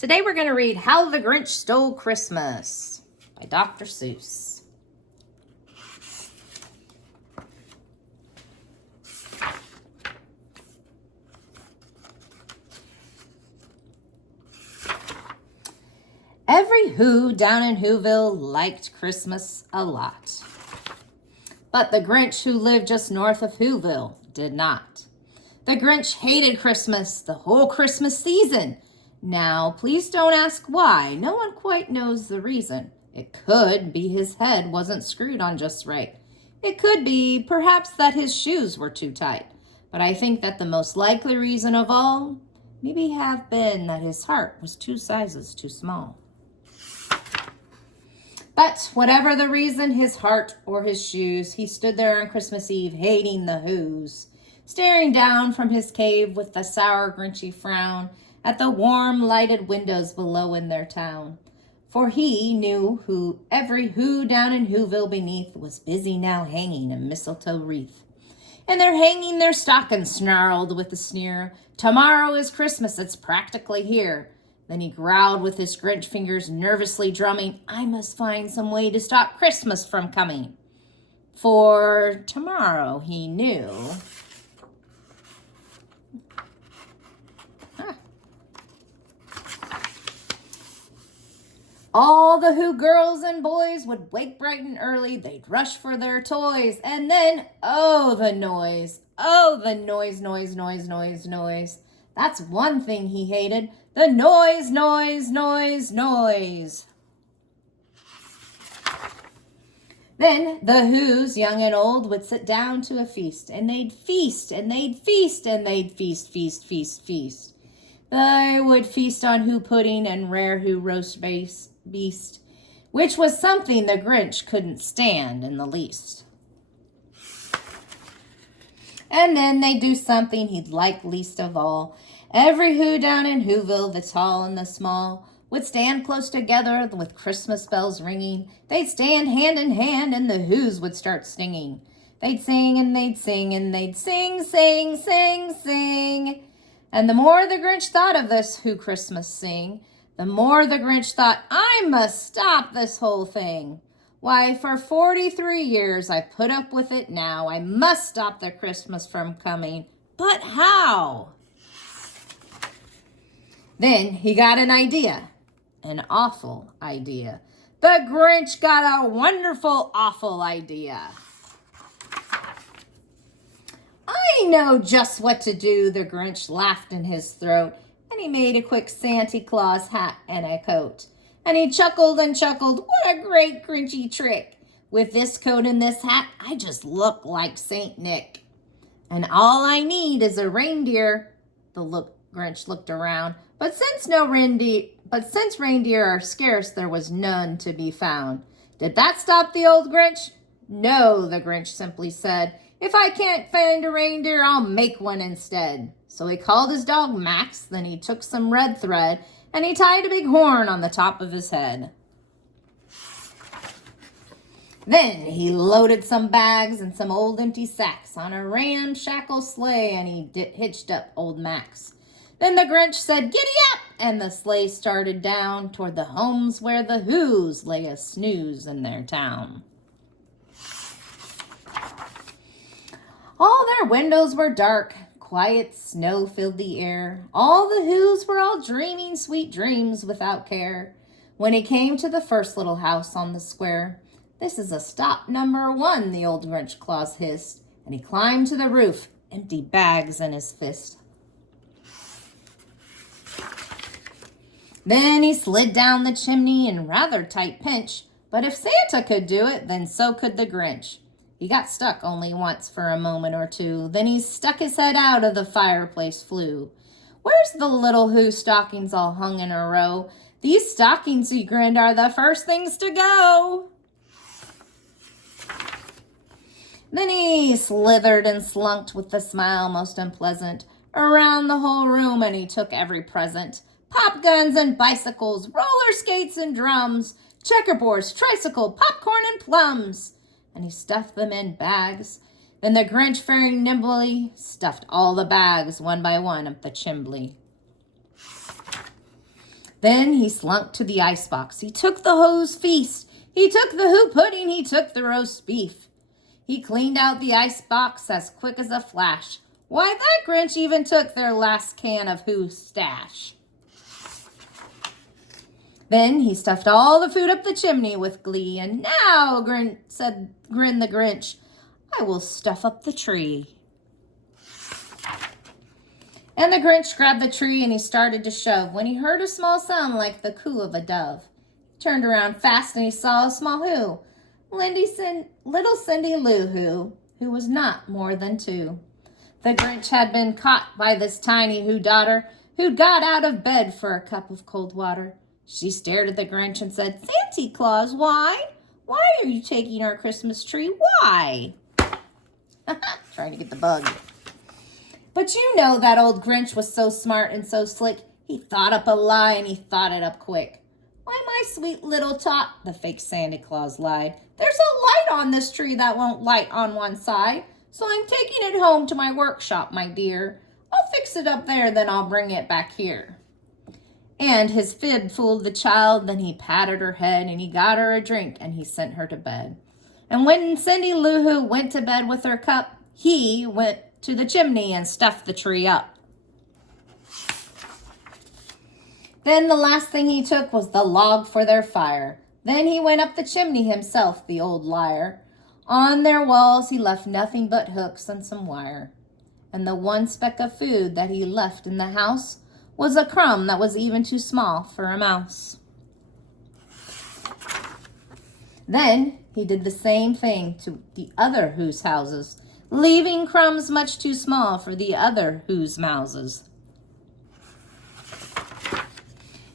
Today we're going to read How the Grinch Stole Christmas by Dr. Seuss. Every Who down in Whoville liked Christmas a lot. But the Grinch who lived just north of Whoville did not. The Grinch hated Christmas the whole Christmas season. Now, please don't ask why. No one quite knows the reason. It could be his head wasn't screwed on just right. It could be, perhaps, that his shoes were too tight. But I think that the most likely reason of all maybe have been that his heart was 2 sizes too small. But whatever the reason, his heart or his shoes, he stood there on Christmas Eve hating the Whos, staring down from his cave with a sour, grinchy frown at the warm, lighted windows below in their town. For he knew every Who down in Whoville beneath was busy now hanging a mistletoe wreath. And they're hanging their stockings snarled with a sneer. Tomorrow is Christmas, it's practically here. Then he growled with his Grinch fingers nervously drumming, I must find some way to stop Christmas from coming. For tomorrow, he knew. All the Who girls and boys would wake bright and early. They'd rush for their toys. And then, oh, the noise. Oh, the noise, noise, noise, noise, noise. That's one thing he hated. The noise, noise, noise, noise. Then the Whos, young and old, would sit down to a feast. And they'd feast, and they'd feast, and they'd feast, feast, feast, feast. They would feast on Who pudding and rare Who roast beast, which was something the Grinch couldn't stand in the least. And then they'd do something he'd like least of all. Every Who down in Whoville, the tall and the small, would stand close together with Christmas bells ringing. They'd stand hand in hand and the Whos would start singing. They'd sing and they'd sing and they'd sing, sing, sing, sing. And the more the Grinch thought of this Who Christmas sing, the more the Grinch thought, I must stop this whole thing. Why, for 43 years I put up with it now. I must stop the Christmas from coming. But how? Then he got an idea, an awful idea. The Grinch got a wonderful, awful idea. I know just what to do, the Grinch laughed in his throat, and he made a quick Santa Claus hat and a coat. And he chuckled and chuckled, what a great Grinchy trick. With this coat and this hat, I just look like Saint Nick. And all I need is a reindeer. Grinch looked around, but since reindeer are scarce, there was none to be found. Did that stop the old Grinch? No, the Grinch simply said. If I can't find a reindeer, I'll make one instead. So he called his dog Max, then he took some red thread, and he tied a big horn on the top of his head. Then he loaded some bags and some old empty sacks on a ramshackle sleigh, and he hitched up old Max. Then the Grinch said, giddy up, and the sleigh started down toward the homes where the Whos lay a snooze in their town. All their windows were dark, quiet snow filled the air. All the Whos were all dreaming sweet dreams without care. When he came to the first little house on the square, this is a stop number 1, the old Grinch Claus hissed, and he climbed to the roof, empty bags in his fist. Then he slid down the chimney in rather tight pinch, but if Santa could do it, then so could the Grinch. He got stuck only once for a moment or two. Then he stuck his head out of the fireplace flue. Where's the little Who stockings all hung in a row? These stockings, he grinned, are the first things to go. Then he slithered and slunked with a smile most unpleasant around the whole room, and he took every present. Pop guns and bicycles, roller skates and drums, checkerboards, tricycle, popcorn and plums. And he stuffed them in bags. Then the Grinch very nimbly stuffed all the bags one by one up the chimbley. Then he slunk to the icebox. He took the hose feast. He took the Who pudding. He took the roast beef. He cleaned out the icebox as quick as a flash. Why, that Grinch even took their last can of Who stash. Then he stuffed all the food up the chimney with glee. And now, grinned the Grinch, I will stuff up the tree. And the Grinch grabbed the tree and he started to shove when he heard a small sound like the coo of a dove. He turned around fast and he saw a small Who, little Cindy Lou who was not more than 2. The Grinch had been caught by this tiny Who daughter who got out of bed for a cup of cold water. She stared at the Grinch and said, Santa Claus, why? Why are you taking our Christmas tree? Why? Trying to get the bug. But you know that old Grinch was so smart and so slick. He thought up a lie and he thought it up quick. Why, my sweet little tot, the fake Santa Claus lied. There's a light on this tree that won't light on one side. So I'm taking it home to my workshop, my dear. I'll fix it up there, then I'll bring it back here. And his fib fooled the child, then he patted her head and he got her a drink and he sent her to bed. And when Cindy Lou Who went to bed with her cup, he went to the chimney and stuffed the tree up. Then the last thing he took was the log for their fire. Then he went up the chimney himself, the old liar. On their walls he left nothing but hooks and some wire. And the one speck of food that he left in the house was a crumb that was even too small for a mouse. Then he did the same thing to the other Who's houses, leaving crumbs much too small for the other Who's mouses.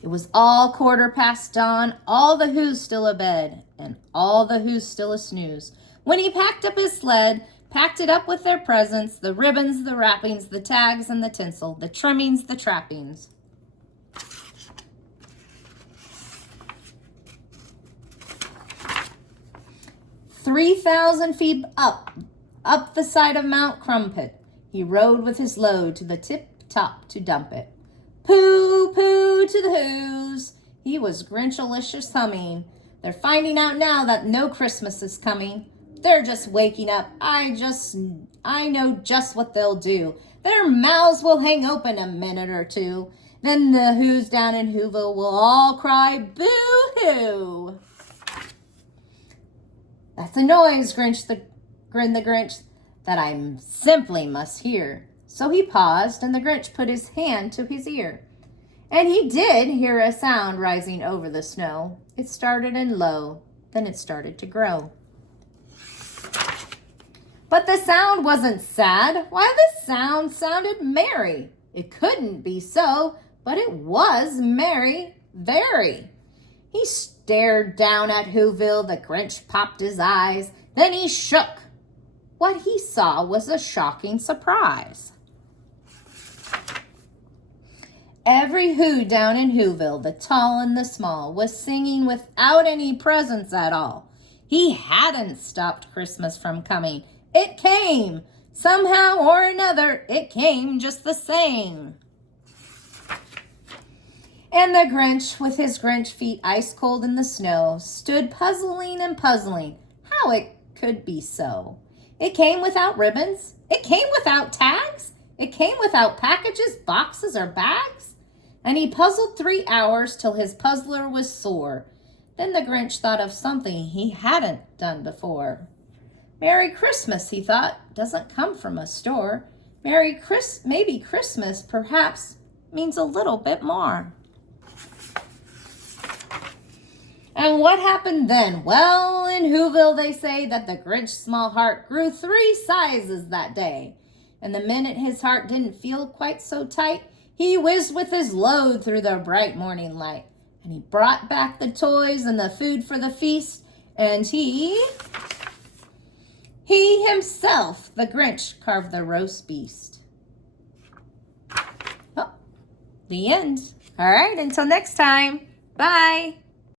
It was all 1/4 dawn, all the Who's still abed, and all the Who's still a snooze, when he packed up his sled, packed it up with their presents, the ribbons, the wrappings, the tags, and the tinsel, the trimmings, the trappings. $3,000 feet up the side of Mount Crumpet, he rode with his load to the tip-top to dump it. Pooh, pooh to the Who's, he was Grinchalicious humming. They're finding out now that no Christmas is coming. They're just waking up. I know just what they'll do. Their mouths will hang open a minute or two. Then the Who's down in Whoville will all cry, boo-hoo. That's a noise, grinned the Grinch, that I simply must hear. So he paused, and the Grinch put his hand to his ear. And he did hear a sound rising over the snow. It started in low, then it started to grow. But the sound wasn't sad. Why, the sound sounded merry. It couldn't be so, but it was merry, very. He stared down at Whoville. The Grinch popped his eyes. Then he shook. What he saw was a shocking surprise. Every Who down in Whoville, the tall and the small, was singing without any presents at all. He hadn't stopped Christmas from coming. It came. Somehow or another, it came just the same. And the Grinch, with his Grinch feet ice cold in the snow, stood puzzling and puzzling how it could be so. It came without ribbons. It came without tags. It came without packages, boxes, or bags. And he puzzled 3 hours till his puzzler was sore. Then the Grinch thought of something he hadn't done before. Merry Christmas, he thought, doesn't come from a store. Maybe Christmas, perhaps, means a little bit more. And what happened then? Well, in Whoville they say that the Grinch's small heart grew 3 sizes that day. And the minute his heart didn't feel quite so tight, he whizzed with his load through the bright morning light. And he brought back the toys and the food for the feast. And he himself, the Grinch, carved the roast beast. Oh, the end. All right, until next time. Bye.